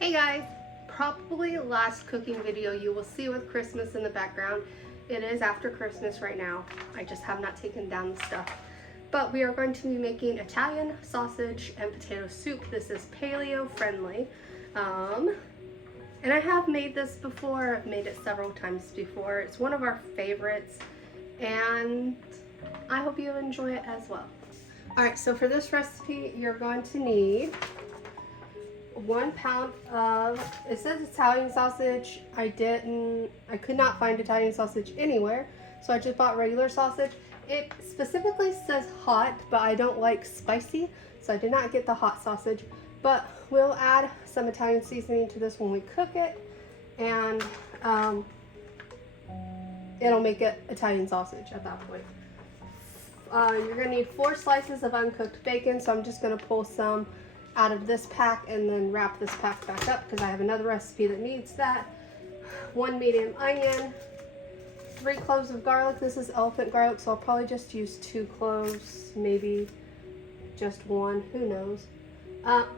Hey guys, probably last cooking video you will see with Christmas in the background. It is after Christmas right now. I just have not taken down the stuff. But we are going to be making Italian sausage and potato soup. This is paleo friendly. And I have made this before. I've made it several times before. It's one of our favorites and I hope you enjoy it as well. Alright, so for this recipe you're going to need 1 pound of, it says Italian sausage. I could not find Italian sausage anywhere, so I just bought regular sausage. It specifically says hot, but I don't like spicy, so I did not get the hot sausage. But we'll add some Italian seasoning to this when we cook it, and it'll make it Italian sausage at that point. You're gonna need 4 slices of uncooked bacon, so I'm just gonna pull some out of this pack and then wrap this pack back up because I have another recipe that needs that. 1 medium onion, 3 cloves of garlic. This is elephant garlic, so I'll probably just use 2 cloves, maybe just 1, who knows.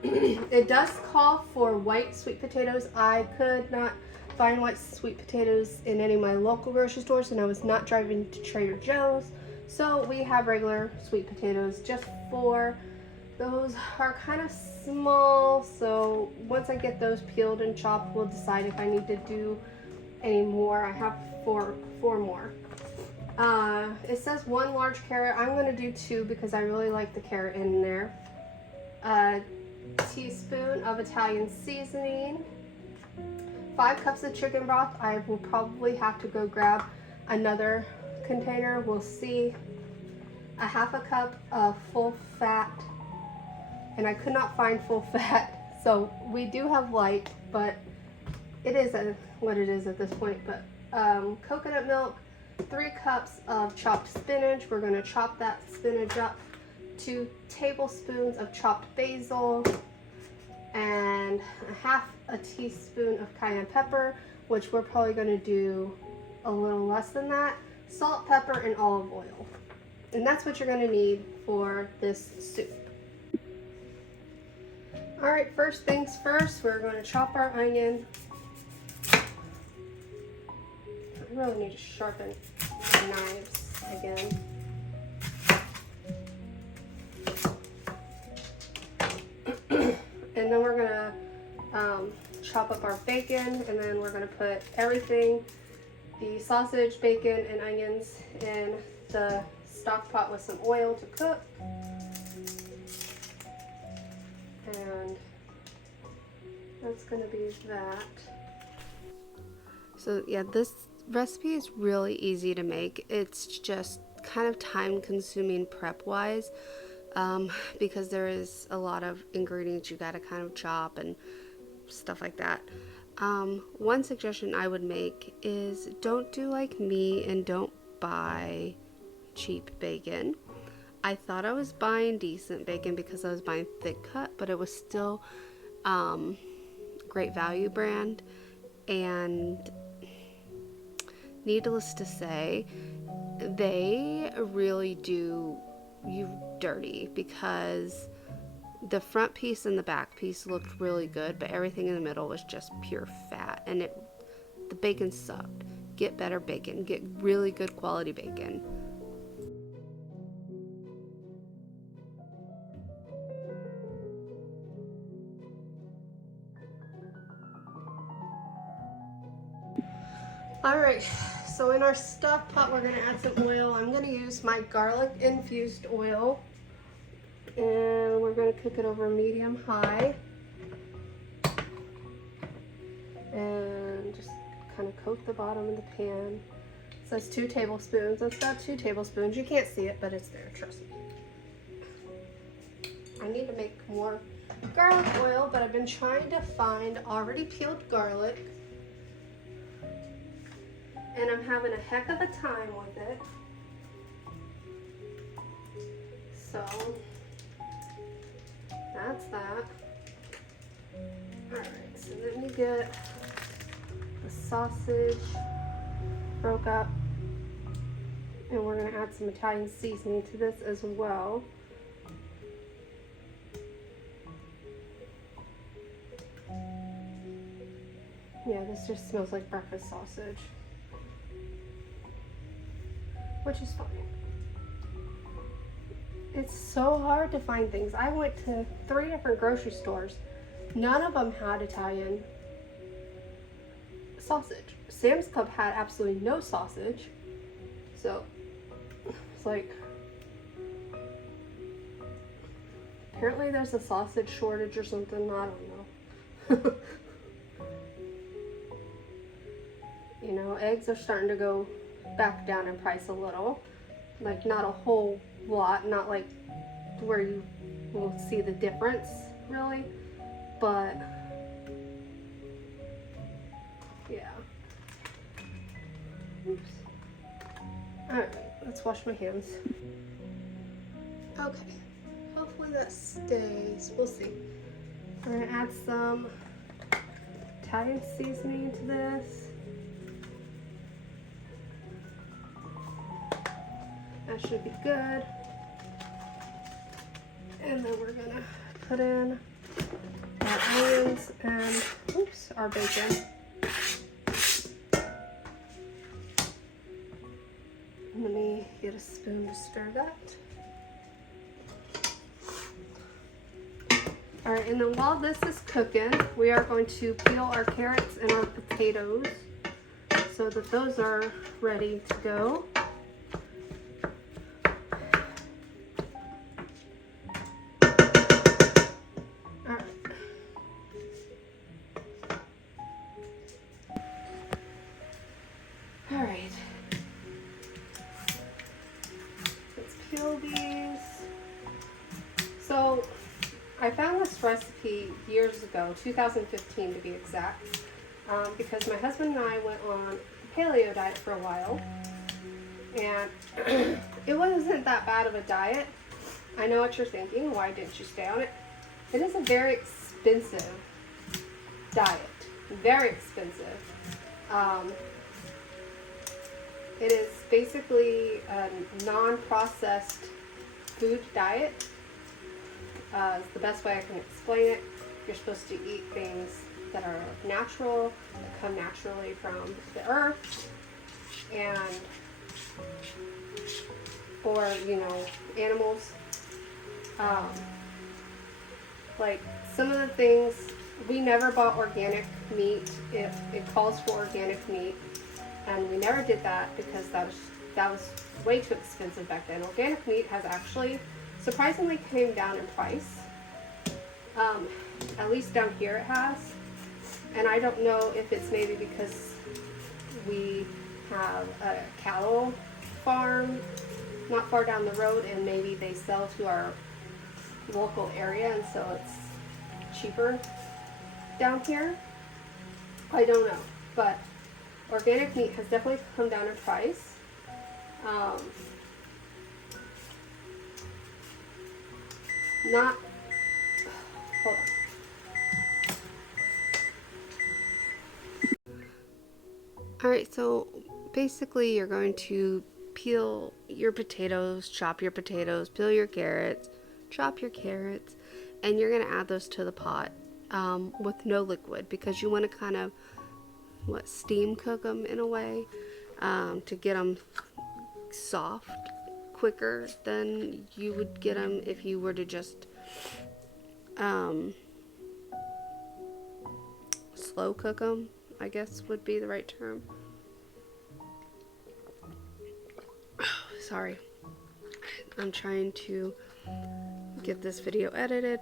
It does call for white sweet potatoes. I could not find white sweet potatoes in any of my local grocery stores, and I was not driving to Trader Joe's, so we have regular sweet potatoes, just 4. Those are kind of small, so once I get those peeled and chopped, we'll decide if I need to do any more. I have four more. It says 1 large carrot. I'm going to do 2 because I really like the carrot in there. A teaspoon of Italian seasoning. 5 cups of chicken broth. I will probably have to go grab another container. We'll see. A 1/2 cup of full fat. And I could not find full fat, so we do have light, but it is what it is at this point. But coconut milk, 3 cups of chopped spinach. We're going to chop that spinach up. 2 tablespoons of chopped basil, and 1/2 teaspoon of cayenne pepper, which we're probably going to do a little less than that. Salt, pepper, and olive oil. And that's what you're going to need for this soup. Alright, first things first, we're going to chop our onion. I really need to sharpen my knives again. And then we're going to chop up our bacon, and then we're going to put everything, the sausage, bacon, and onions in the stock pot with some oil to cook. And that's going to be that. So yeah, this recipe is really easy to make. It's just kind of time consuming prep wise, because there is a lot of ingredients you got to kind of chop and stuff like that. One suggestion I would make is don't do like me and don't buy cheap bacon. I thought I was buying decent bacon because I was buying thick cut, but it was still Great Value brand, and needless to say, they really do you dirty because the front piece and the back piece looked really good, but everything in the middle was just pure fat, and the bacon sucked. Get better bacon. Get really good quality bacon. Alright, so in our stock pot we're going to add some oil. I'm going to use my garlic infused oil, and we're going to cook it over medium high and just kind of coat the bottom of the pan. It says 2 tablespoons. That's about 2 tablespoons. You can't see it, but it's there, trust me. I need to make more garlic oil, but I've been trying to find already peeled garlic, and I'm having a heck of a time with it. So that's that. Alright, so let me get the sausage broke up, and we're going to add some Italian seasoning to this as well. Yeah, this just smells like breakfast sausage, which is fine. It's so hard to find things. I went to 3 different grocery stores. None of them had Italian sausage. Sam's Club had absolutely no sausage. So it's like, apparently there's a sausage shortage or something. I don't know. You know, eggs are starting to go back down in price a little. Like, not a whole lot, not like where you will see the difference really, but yeah. Oops. Alright, let's wash my hands. Okay, hopefully that stays. We'll see. We're gonna add some Italian seasoning to this. That should be good. And then we're gonna put in our onions and, oops, our bacon. Let me get a spoon to stir that. All right, and then while this is cooking, we are going to peel our carrots and our potatoes so that those are ready to go. All right, let's peel these. So I found this recipe years ago, 2015 to be exact, because my husband and I went on a paleo diet for a while, and it wasn't that bad of a diet. I know what you're thinking, why didn't you stay on it? It is a very expensive diet, very expensive. It is basically a non-processed food diet. Is the best way I can explain it. You're supposed to eat things that are natural, that come naturally from the earth, and or animals. Like some of the things, we never bought organic meat. It calls for organic meat, and we never did that because that was way too expensive back then. Organic meat has actually surprisingly came down in price. At least down here it has. And I don't know if it's maybe because we have a cattle farm not far down the road, and maybe they sell to our local area, and so it's cheaper down here. I don't know, but organic meat has definitely come down in price. Hold on. Alright, so basically you're going to peel your potatoes, chop your potatoes, peel your carrots, chop your carrots, and you're going to add those to the pot with no liquid, because you want to kind of steam cook them in a way to get them soft quicker than you would get them if you were to just slow cook them, I guess would be the right term. Sorry, I'm trying to get this video edited.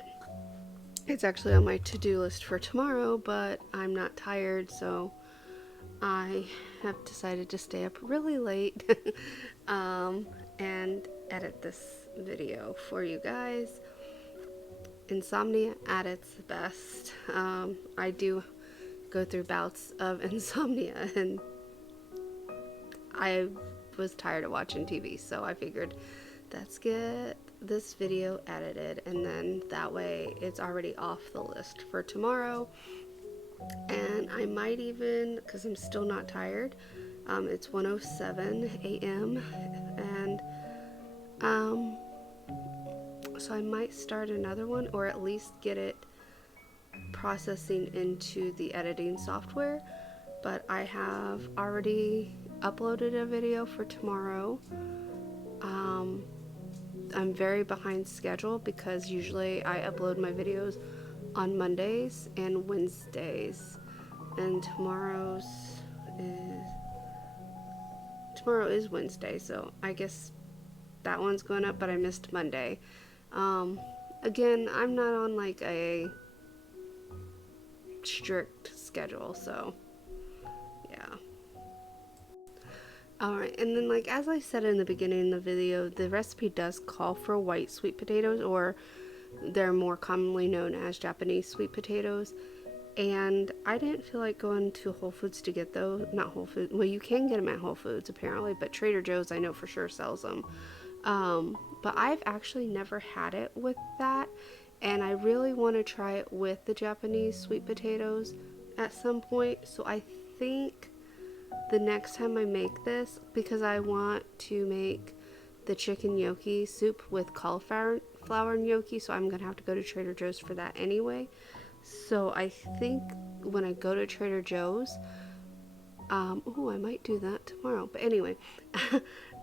It's actually on my to-do list for tomorrow, but I'm not tired, so I have decided to stay up really late and edit this video for you guys. Insomnia at its best. I do go through bouts of insomnia, and I was tired of watching TV, so I figured let's get this video edited, and then that way it's already off the list for tomorrow. And I might even, because I'm still not tired, it's 1:07 a.m. and so I might start another one, or at least get it processing into the editing software, but I have already uploaded a video for tomorrow. I'm very behind schedule because usually I upload my videos on Mondays and Wednesdays, and tomorrow is Wednesday, so I guess that one's going up, but I missed Monday. Again, I'm not on like a strict schedule, so yeah. Alright, and then like as I said in the beginning of the video, the recipe does call for white sweet potatoes, or they're more commonly known as Japanese sweet potatoes. And I didn't feel like going to Whole Foods to get those. Not Whole Foods. Well, you can get them at Whole Foods apparently, but Trader Joe's I know for sure sells them. But I've actually never had it with that, and I really want to try it with the Japanese sweet potatoes at some point. So I think the next time I make this, because I want to make the chicken gnocchi soup with cauliflower and gnocchi, so I'm gonna have to go to Trader Joe's for that anyway. So I think when I go to Trader Joe's, I might do that tomorrow, but anyway,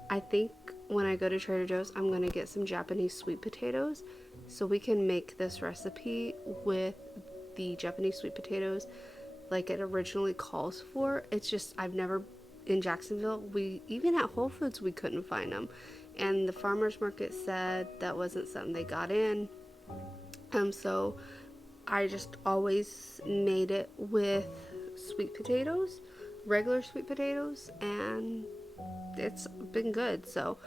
I think when I go to Trader Joe's, I'm gonna get some Japanese sweet potatoes so we can make this recipe with the Japanese sweet potatoes like it originally calls for. It's just I've never, in Jacksonville, even at Whole Foods we couldn't find them, and the farmers market said that wasn't something they got in. So I just always made it with sweet potatoes, regular sweet potatoes, and it's been good. So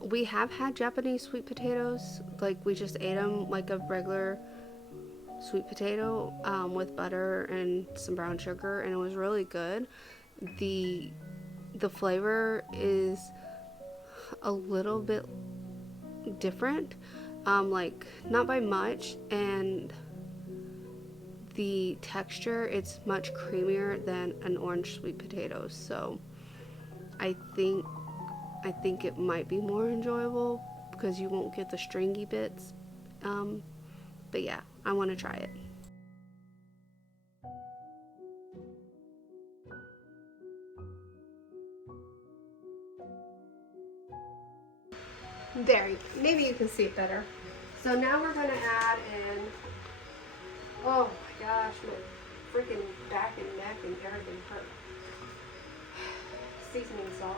we have had Japanese sweet potatoes, like we just ate them like a regular sweet potato with butter and some brown sugar, and it was really good. The flavor is a little bit different, like not by much, and the texture, it's much creamier than an orange sweet potato. So I think it might be more enjoyable because you won't get the stringy bits. But yeah, I want to try it. There, maybe you can see it better. So now we're going to add in, oh my gosh, my freaking back and neck and everything hurt. Seasoning salt.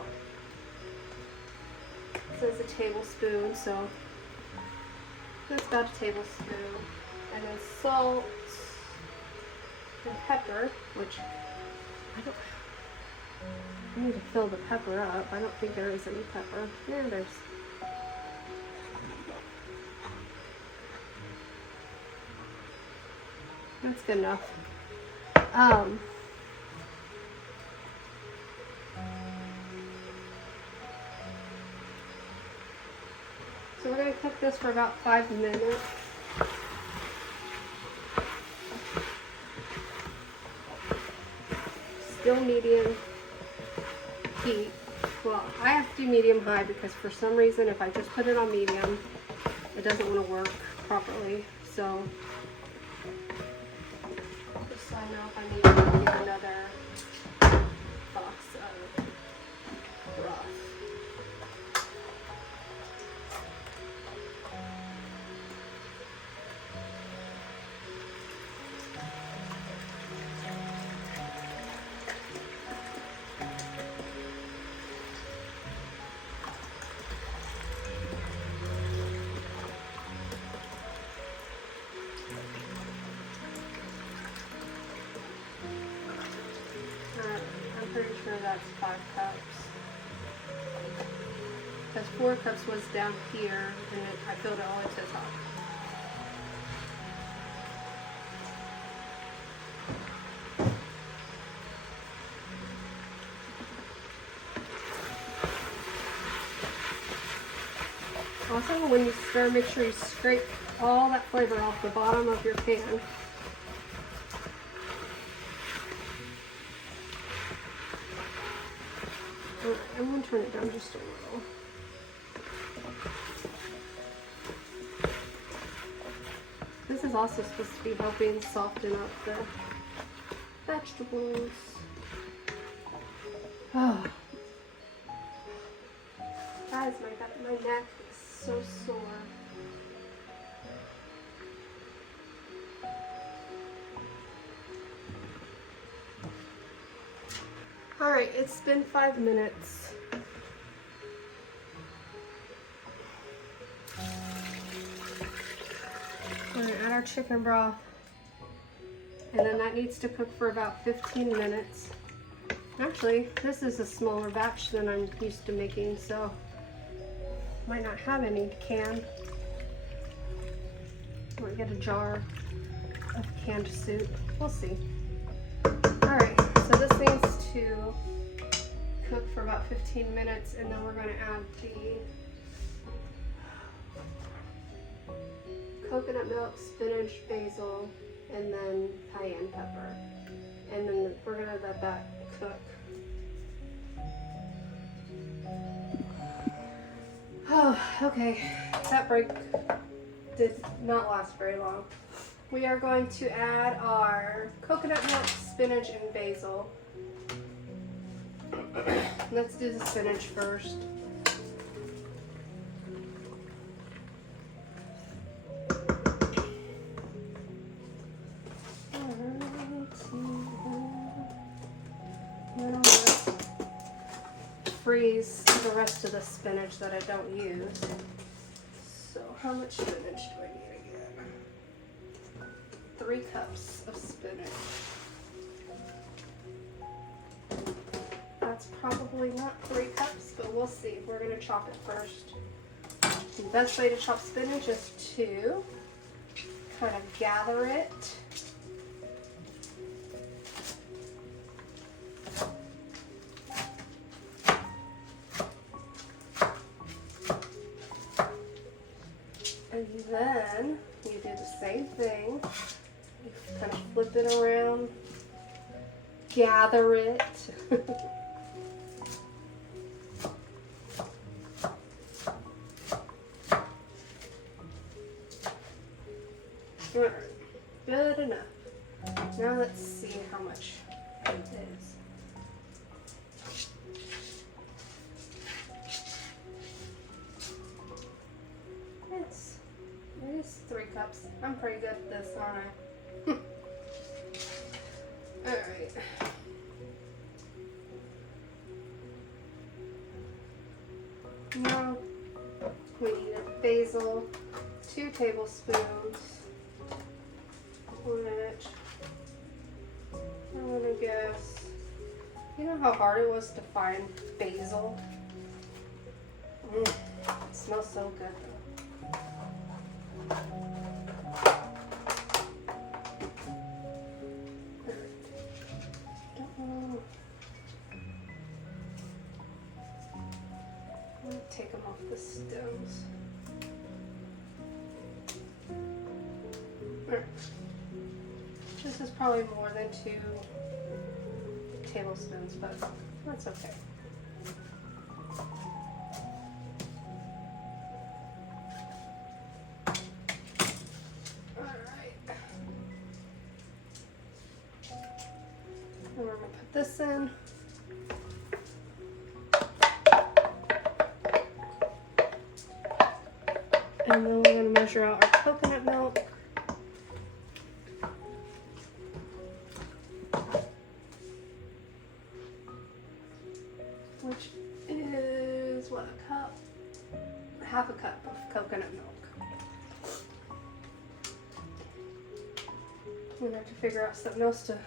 So it's a tablespoon, so that's about a tablespoon. And then salt and pepper, which I need to fill the pepper up. I don't think there is any pepper. Yeah, there's. That's good enough. So we're going to cook this for about 5 minutes. Still medium heat. Well, I have to do medium high because for some reason if I just put it on medium, it doesn't want to work properly. So just so I know if I need to get another box of broth. I'm pretty sure that's 5 cups. Because 4 cups was down here, and I filled it all the way to the top. Also, when you stir, make sure you scrape all that flavor off the bottom of your pan. Alright, I'm going to turn it down just a little. This is is also supposed to be helping soften up the vegetables. Oh. Guys, my neck is so sore. Alright, it's been 5 minutes. We're gonna add our chicken broth. And then that needs to cook for about 15 minutes. Actually, this is a smaller batch than I'm used to making, so might not have any canned. Might get a jar of canned soup. We'll see. Alright, so this needs to cook for about 15 minutes, and then we're going to add the coconut milk, spinach, basil, and then cayenne pepper. And then we're going to let that cook. Oh, okay. That break did not last very long. We are going to add our coconut milk, spinach, and basil. Let's do the spinach first. Freeze the rest of the spinach that I don't use. So how much spinach do I need again? 3 cups of spinach. That's probably not 3 cups, but we'll see. We're going to chop it first. The best way to chop spinach is to kind of gather it. And then you do the same thing. You kind of flip it around, gather it. Alright, good enough. Now let's see how much it is. It is 3 cups. I'm pretty good at this, aren't I? Alright. Now we need basil, 2 tablespoons, which I'm gonna guess. You know how hard it was to find basil? It smells so good though. Take them off the stems. This is probably more than 2 tablespoons, but that's okay. Alright. And we're going to put this in. And then we're going to measure out our coconut milk. Which is, what, a cup? Half a cup of coconut milk. We're going to have to figure out something else to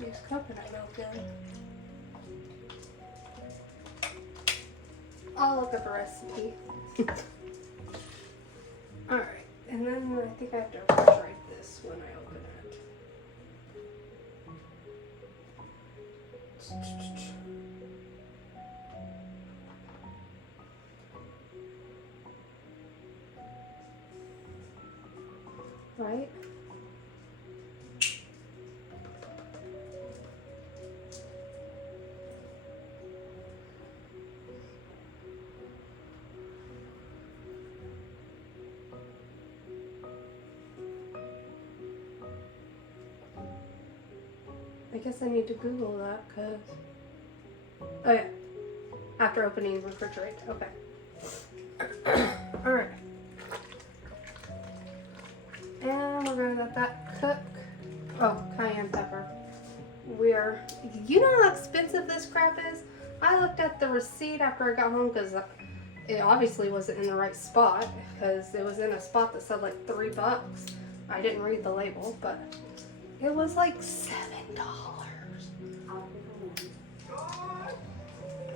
use coconut milk in. I'll look up a recipe. Alright, and then I think I have to refrigerate this when I open it. Right? I guess I need to Google that because... Oh yeah. After opening refrigerate. Okay. Alright. And we're going to let that cook. Oh, cayenne pepper. You know how expensive this crap is? I looked at the receipt after I got home because it obviously wasn't in the right spot because it was in a spot that said like $3. I didn't read the label, but it was like $7.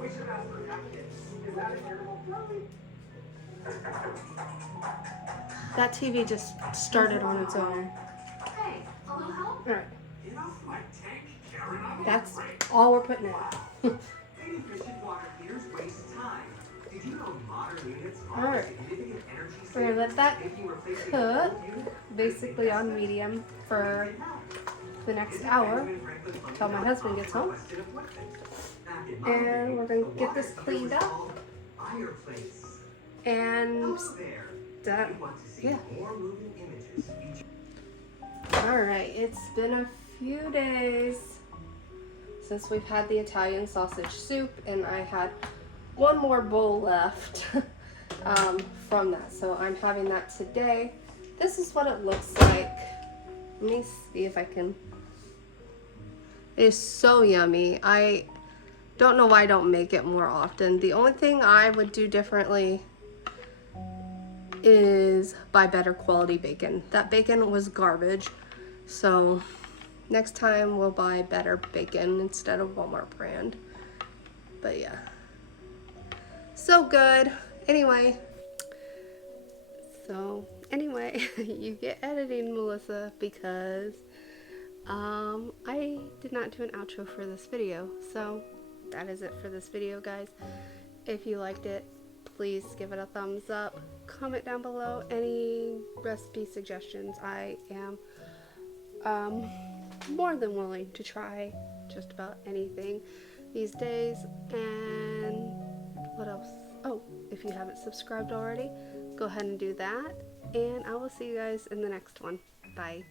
We should ask for napkins. Is that a terrible blowing? That TV just started on its own. Hey, a little help? Alright. Get off my tank, Karen. I'm That's on break. all we're putting in. Feeding fish in water heaters wastes time. Did you know modern units offer Alright. significant energy We're gonna let that making replacing cook, old units basically on medium, for the next hour until my husband gets home. And we're gonna get this cleaned up and done. Yeah. Alright, it's been a few days since we've had the Italian sausage soup, and I had one more bowl left from that, so I'm having that today. This is what it looks like. Let me see if I can. It is so yummy. I don't know why I don't make it more often. The only thing I would do differently is buy better quality bacon. That bacon was garbage, so next time we'll buy better bacon instead of Walmart brand. But yeah, so good. Anyway, you get editing, Melissa, because I did not do an outro for this video. So that is it for this video, guys. If you liked it, please give it a thumbs up. Comment down below any recipe suggestions. I am more than willing to try just about anything these days. And what else? Oh, if you haven't subscribed already, go ahead and do that. And I will see you guys in the next one. Bye.